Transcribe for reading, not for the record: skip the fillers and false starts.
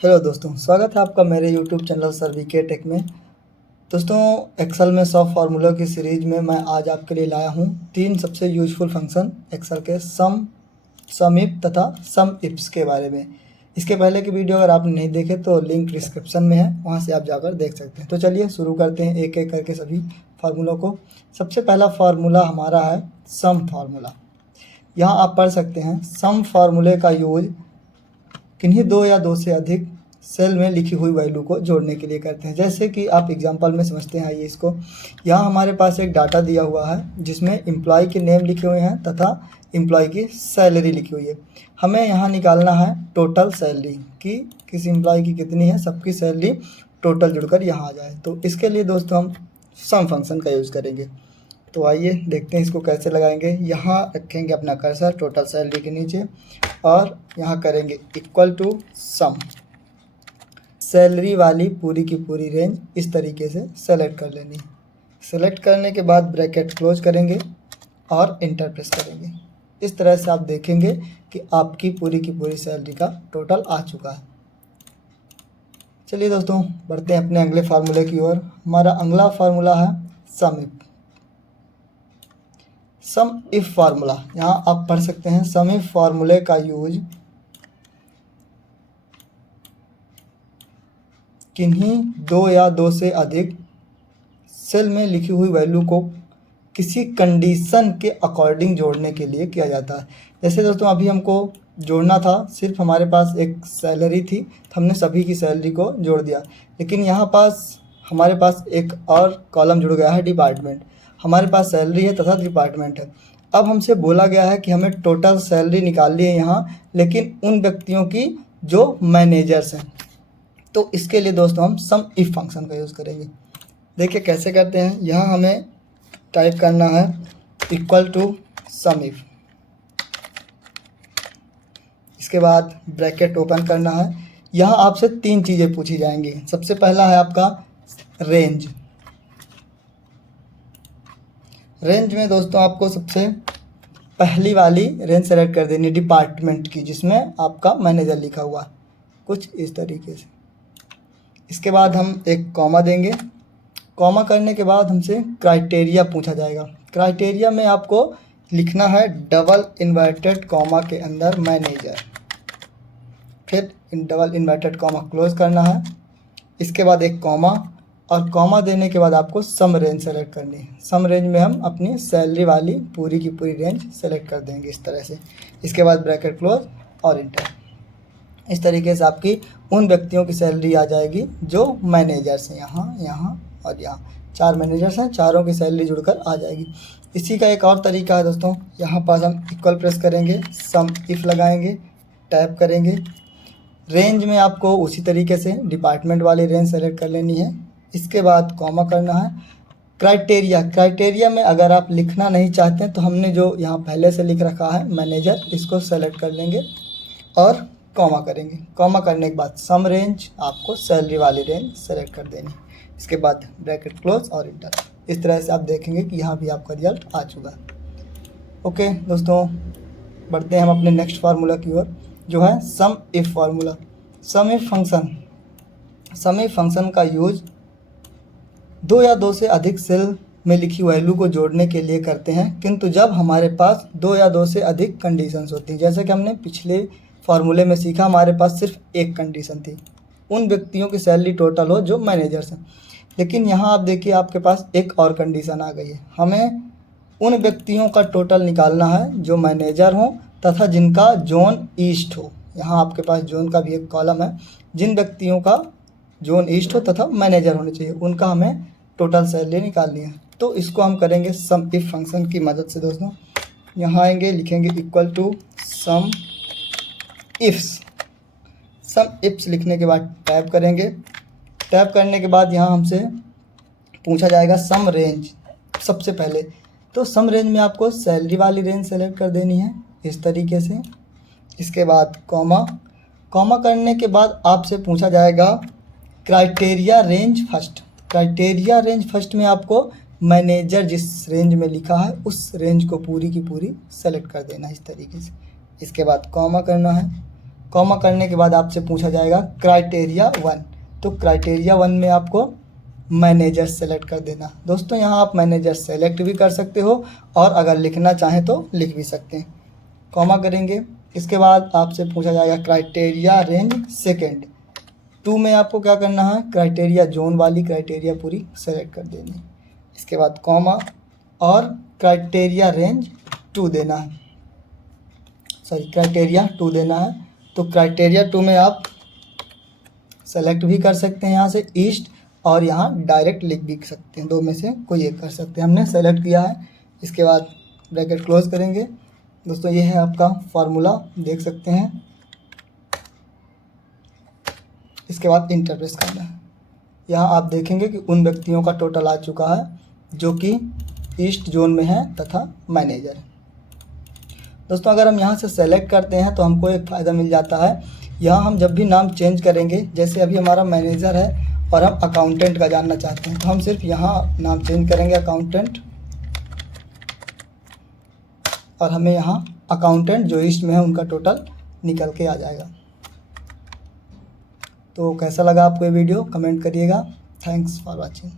Hello दोस्तों, स्वागत है आपका मेरे YouTube channel sir VK tech में। दोस्तों, एक्सेल में 100 फार्मूला की सीरीज़ में मैं आज आपके लिए लाया हूँ 3 सबसे यूजफुल फंक्शन एक्सेल के सम इफ तथा सम इफ्स के बारे में। इसके पहले की वीडियो अगर आपने नहीं देखे तो लिंक डिस्क्रिप्शन में है, वहाँ से आप जाकर देख सकते हैं। तो चलिए शुरू करते हैं एक एक करके सभी फार्मूलों को। सबसे पहला फार्मूला हमारा है सम फार्मूला। यहाँ आप पढ़ सकते हैं, सम फार्मूले का यूज किन्हीं दो या दो से अधिक सेल में लिखी हुई वैल्यू को जोड़ने के लिए करते हैं। जैसे कि आप एग्जांपल में समझते हैं, आइए इसको। यहाँ हमारे पास एक डाटा दिया हुआ है जिसमें एम्प्लॉय के नेम लिखे हुए हैं तथा एम्प्लॉय की सैलरी लिखी हुई है। हमें यहाँ निकालना है टोटल सैलरी कि किस एम्प्लॉय की कितनी है, सबकी सैलरी टोटल जुड़कर यहाँ आ जाए। तो इसके लिए दोस्तों हम सम फंक्शन का यूज़ करेंगे। तो आइए देखते हैं इसको कैसे लगाएंगे। यहाँ रखेंगे अपना कर्सर टोटल सैलरी के नीचे और यहाँ करेंगे इक्वल टू सम। सैलरी वाली पूरी की पूरी रेंज इस तरीके से सेलेक्ट कर लेनी है। सेलेक्ट करने के बाद ब्रैकेट क्लोज करेंगे और इंटर प्रेस करेंगे। इस तरह से आप देखेंगे कि आपकी पूरी की पूरी सैलरी का टोटल आ चुका है। चलिए दोस्तों, बढ़ते हैं अपने अगले फार्मूले की ओर। हमारा अगला फार्मूला है sum if. Some if formula, यहाँ आप पढ़ सकते हैं, सम इफ फार्मूले का यूज किन्हीं दो या दो से अधिक सेल में लिखी हुई वैल्यू को किसी कंडीशन के अकॉर्डिंग जोड़ने के लिए किया जाता है। जैसे दोस्तों अभी हमको जोड़ना था, सिर्फ हमारे पास एक सैलरी थी तो हमने सभी की सैलरी को जोड़ दिया। लेकिन यहाँ पास हमारे पास एक और कॉलम जुड़ गया है डिपार्टमेंट। हमारे पास सैलरी है तथा डिपार्टमेंट है। अब हमसे बोला गया है कि हमें टोटल सैलरी निकालनी है यहाँ, लेकिन उन व्यक्तियों की जो मैनेजर्स हैं। तो इसके लिए दोस्तों हम सम इफ फंक्शन का यूज़ करेंगे। देखिए कैसे करते हैं। यहाँ हमें टाइप करना है इक्वल टू सम इफ। इसके बाद ब्रैकेट ओपन करना है। यहाँ आपसे 3 चीज़ें पूछी जाएंगी। सबसे पहला है आपका रेंज। रेंज में दोस्तों आपको सबसे पहली वाली रेंज सेलेक्ट कर देनी डिपार्टमेंट की, जिसमें आपका मैनेजर लिखा हुआ है, कुछ इस तरीके से। इसके बाद हम एक कॉमा देंगे। कॉमा करने के बाद हमसे क्राइटेरिया पूछा जाएगा। क्राइटेरिया में आपको लिखना है डबल इन्वर्टेड कॉमा के अंदर मैनेजर, फिर डबल इन्वर्टेड कॉमा क्लोज करना है। इसके बाद एक कॉमा, और कॉमा देने के बाद आपको सम रेंज सेलेक्ट करनी है। सम रेंज में हम अपनी सैलरी वाली पूरी की पूरी रेंज सेलेक्ट कर देंगे इस तरह से। इसके बाद ब्रैकेट क्लोज और इंटर। इस तरीके से आपकी उन व्यक्तियों की सैलरी आ जाएगी जो मैनेजर्स हैं। यहाँ, यहाँ और यहाँ 4 मैनेजर्स हैं, चारों की सैलरी जुड़कर आ जाएगी। इसी का एक और तरीका है दोस्तों। यहाँ पास हम इक्वल प्रेस करेंगे, सम इफ लगाएंगे, टैप करेंगे। रेंज में आपको उसी तरीके से डिपार्टमेंट वाली रेंज सेलेक्ट कर लेनी है। इसके बाद कॉमा करना है। क्राइटेरिया में अगर आप लिखना नहीं चाहते हैं तो हमने जो यहाँ पहले से लिख रखा है मैनेजर, इसको सेलेक्ट कर लेंगे और कॉमा करेंगे। कॉमा करने के बाद सम रेंज, आपको सैलरी वाली रेंज सेलेक्ट कर देनी। इसके बाद ब्रैकेट क्लोज और इंटर। इस तरह से आप देखेंगे कि यहाँ भी आपका रिजल्ट आ चुका है। ओके दोस्तों, बढ़ते हैं हम अपने नेक्स्ट फार्मूला की ओर, जो है sum if formula. Sum if function, sum if function का यूज दो या दो से अधिक सेल में लिखी वैल्यू को जोड़ने के लिए करते हैं, किंतु जब हमारे पास दो या दो से अधिक कंडीशंस होती हैं। जैसे कि हमने पिछले फार्मूले में सीखा, हमारे पास सिर्फ एक कंडीशन थी, उन व्यक्तियों की सैलरी टोटल हो जो मैनेजर्स हैं। लेकिन यहाँ आप देखिए आपके पास एक और कंडीशन आ गई है। हमें उन व्यक्तियों का टोटल निकालना है जो मैनेजर हों तथा जिनका जोन ईस्ट हो। यहाँ आपके पास जोन का भी एक कॉलम है। जिन व्यक्तियों का जोन ईस्ट हो तथा मैनेजर होने चाहिए, उनका हमें टोटल सैलरी निकालनी है। तो इसको हम करेंगे सम इफ फंक्शन की मदद से दोस्तों। यहाँ आएंगे, लिखेंगे equal to sum ifs. Sum ifs लिखने के बाद टैप करेंगे। टैप करने के बाद यहाँ हमसे पूछा जाएगा सम रेंज। सबसे पहले तो सम रेंज में आपको सैलरी वाली रेंज सेलेक्ट कर देनी है इस तरीके से। इसके बाद कॉमा, कॉमा करने के बाद आपसे पूछा जाएगा criteria range first. Criteria range first में आपको मैनेजर जिस रेंज में लिखा है उस रेंज को पूरी की पूरी सेलेक्ट कर देना इस तरीके से। इसके बाद कॉमा करना है। कॉमा करने के बाद आपसे पूछा जाएगा क्राइटेरिया 1, तो क्राइटेरिया 1 में आपको मैनेजर सेलेक्ट कर देना। दोस्तों यहाँ आप मैनेजर सेलेक्ट भी कर सकते हो और अगर लिखना चाहें तो लिख भी सकते हैं। कॉमा करेंगे, इसके बाद आपसे पूछा जाएगा क्राइटेरिया रेंज सेकेंड 2 में आपको क्या करना है, क्राइटेरिया जोन वाली क्राइटेरिया पूरी सेलेक्ट कर देनी। इसके बाद कॉमा और क्राइटेरिया रेंज 2 देना है, क्राइटेरिया 2 देना है। तो क्राइटेरिया 2 में आप सेलेक्ट भी कर सकते हैं यहाँ से ईस्ट, और यहाँ डायरेक्ट लिख भी सकते हैं, 2 में से कोई एक कर सकते हैं। हमने सेलेक्ट किया है। इसके बाद ब्रैकेट क्लोज करेंगे। दोस्तों ये है आपका फार्मूला, देख सकते हैं। इसके बाद इंटर प्रेस करना है। यहाँ आप देखेंगे कि उन व्यक्तियों का टोटल आ चुका है जो कि ईस्ट जोन में है तथा मैनेजर। दोस्तों अगर हम यहाँ से सेलेक्ट करते हैं तो हमको एक फ़ायदा मिल जाता है। यहाँ हम जब भी नाम चेंज करेंगे, जैसे अभी हमारा मैनेजर है और हम अकाउंटेंट का जानना चाहते हैं, तो हम सिर्फ यहाँ नाम चेंज करेंगे अकाउंटेंट, और हमें यहाँ अकाउंटेंट जो ईस्ट में है उनका टोटल निकल के आ जाएगा। तो कैसा लगा आपको ये वीडियो, कमेंट करिएगा। Thanks for watching.